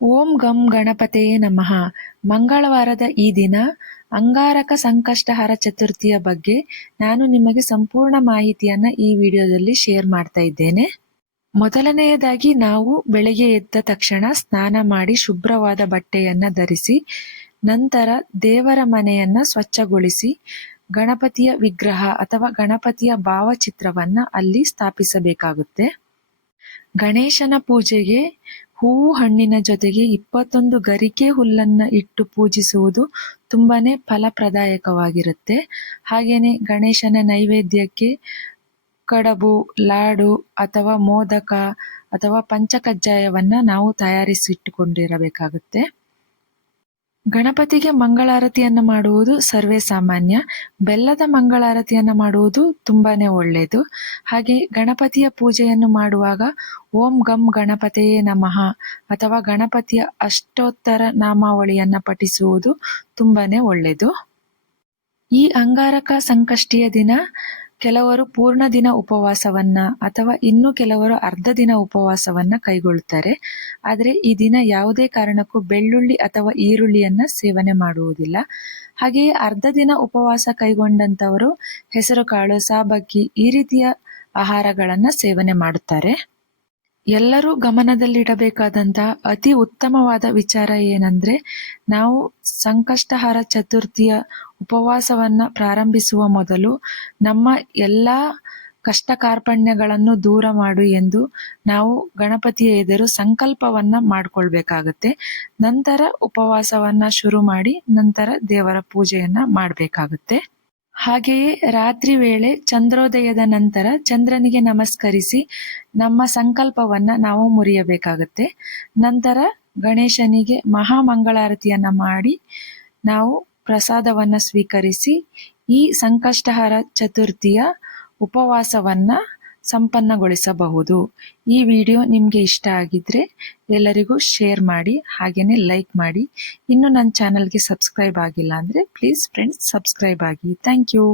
ಓಂ ಗಂ ಗಣಪತೆಯೇ ನಮಃ. ಮಂಗಳವಾರದ ಈ ದಿನ ಅಂಗಾರಕ ಸಂಕಷ್ಟಹರ ಚತುರ್ಥಿಯ ಬಗ್ಗೆ ನಾನು ನಿಮಗೆ ಸಂಪೂರ್ಣ ಮಾಹಿತಿಯನ್ನ ಈ ವಿಡಿಯೋದಲ್ಲಿ ಶೇರ್ ಮಾಡ್ತಾ ಇದ್ದೇನೆ. ಮೊದಲನೆಯದಾಗಿ ನಾವು ಬೆಳಗ್ಗೆ ಎದ್ದ ತಕ್ಷಣ ಸ್ನಾನ ಮಾಡಿ ಶುಭ್ರವಾದ ಬಟ್ಟೆಯನ್ನ ಧರಿಸಿ ನಂತರ ದೇವರ ಮನೆಯನ್ನ ಸ್ವಚ್ಛಗೊಳಿಸಿ ಗಣಪತಿಯ ವಿಗ್ರಹ ಅಥವಾ ಗಣಪತಿಯ ಭಾವಚಿತ್ರವನ್ನ ಅಲ್ಲಿ ಸ್ಥಾಪಿಸಬೇಕಾಗುತ್ತೆ. ಗಣೇಶನ ಪೂಜೆಗೆ ಹೂವು ಹಣ್ಣಿನ ಜೊತೆಗೆ 21 ಗರಿಕೆ ಹುಲ್ಲನ್ನ ಇಟ್ಟು ಪೂಜಿಸುವುದು ತುಂಬಾನೇ ಫಲಪ್ರದಾಯಕವಾಗಿರುತ್ತೆ. ಹಾಗೇನೆ ಗಣೇಶನ ನೈವೇದ್ಯಕ್ಕೆ ಕಡಬು, ಲಾಡು ಅಥವಾ ಮೋದಕ ಅಥವಾ ಪಂಚಕಜ್ಜಾಯವನ್ನ ನಾವು ತಯಾರಿಸಿಟ್ಟುಕೊಂಡಿರಬೇಕಾಗುತ್ತೆ. ಗಣಪತಿಗೆ ಮಂಗಳಾರತಿಯನ್ನು ಮಾಡುವುದು ಸರ್ವೇ ಸಾಮಾನ್ಯ. ಬೆಲ್ಲದ ಮಂಗಳಾರತಿಯನ್ನು ಮಾಡುವುದು ತುಂಬಾನೇ ಒಳ್ಳೆಯದು. ಹಾಗೆ ಗಣಪತಿಯ ಪೂಜೆಯನ್ನು ಮಾಡುವಾಗ ಓಂ ಗಂ ಗಣಪತೆಯೇ ನಮಃ ಅಥವಾ ಗಣಪತಿಯ ಅಷ್ಟೋತ್ತರ ನಾಮಾವಳಿಯನ್ನ ಪಠಿಸುವುದು ತುಂಬಾನೇ ಒಳ್ಳೆಯದು. ಈ ಅಂಗಾರಕ ಸಂಕಷ್ಟಿಯ ದಿನ ಕೆಲವರು ಪೂರ್ಣ ದಿನ ಉಪವಾಸವನ್ನ ಅಥವಾ ಇನ್ನು ಕೆಲವರು ಅರ್ಧ ದಿನ ಉಪವಾಸವನ್ನ ಕೈಗೊಳ್ಳುತ್ತಾರೆ. ಆದರೆ ಈ ದಿನ ಯಾವುದೇ ಕಾರಣಕ್ಕೂ ಬೆಳ್ಳುಳ್ಳಿ ಅಥವಾ ಈರುಳ್ಳಿಯನ್ನ ಸೇವನೆ ಮಾಡುವುದಿಲ್ಲ. ಹಾಗೆಯೇ ಅರ್ಧ ದಿನ ಉಪವಾಸ ಕೈಗೊಂಡಂತವರು ಹೆಸರುಕಾಳು, ಸಾಬಕ್ಕಿ ಈ ರೀತಿಯ ಆಹಾರಗಳನ್ನ ಸೇವನೆ ಮಾಡುತ್ತಾರೆ. ಎಲ್ಲರೂ ಗಮನದಲ್ಲಿಡಬೇಕಾದಂತಹ ಅತಿ ಉತ್ತಮವಾದ ವಿಚಾರ ಏನಂದ್ರೆ, ನಾವು ಸಂಕಷ್ಟಹರ ಚತುರ್ಥಿಯ ಉಪವಾಸವನ್ನ ಪ್ರಾರಂಭಿಸುವ ಮೊದಲು ನಮ್ಮ ಎಲ್ಲ ಕಷ್ಟ ಕಾರ್ಪಣ್ಯಗಳನ್ನು ದೂರ ಮಾಡು ಎಂದು ನಾವು ಗಣಪತಿಯ ಎದುರು ಸಂಕಲ್ಪವನ್ನ ಮಾಡ್ಕೊಳ್ಬೇಕಾಗತ್ತೆ. ನಂತರ ಉಪವಾಸವನ್ನ ಶುರು ಮಾಡಿ ನಂತರ ದೇವರ ಪೂಜೆಯನ್ನ ಮಾಡಬೇಕಾಗುತ್ತೆ. ಹಾಗೆಯೇ ರಾತ್ರಿ ವೇಳೆ ಚಂದ್ರೋದಯದ ನಂತರ ಚಂದ್ರನಿಗೆ ನಮಸ್ಕರಿಸಿ ನಮ್ಮ ಸಂಕಲ್ಪವನ್ನ ನಾವು ಮುರಿಯಬೇಕಾಗತ್ತೆ. ನಂತರ ಗಣೇಶನಿಗೆ ಮಹಾಮಂಗಳಾರತಿಯನ್ನ ಮಾಡಿ ನಾವು ಪ್ರಸಾದವನ್ನ ಸ್ವೀಕರಿಸಿ ಈ ಸಂಕಷ್ಟಹರ ಚತುರ್ಥಿಯ ಉಪವಾಸವನ್ನ ಸಂಪನ್ನಗೊಳಿಸಬಹುದು. ಈ ವಿಡಿಯೋ ನಿಮಗೆ ಇಷ್ಟ ಆಗಿದ್ರೆ ಎಲ್ಲರಿಗೂ ಶೇರ್ ಮಾಡಿ, ಹಾಗೇನೆ ಲೈಕ್ ಮಾಡಿ. ಇನ್ನು ನನ್ನ ಚಾನಲ್ಗೆ ಸಬ್ಸ್ಕ್ರೈಬ್ ಆಗಿಲ್ಲ ಅಂದ್ರೆ ಪ್ಲೀಸ್ ಫ್ರೆಂಡ್ಸ್ ಸಬ್ಸ್ಕ್ರೈಬ್ ಆಗಿ. Thank you.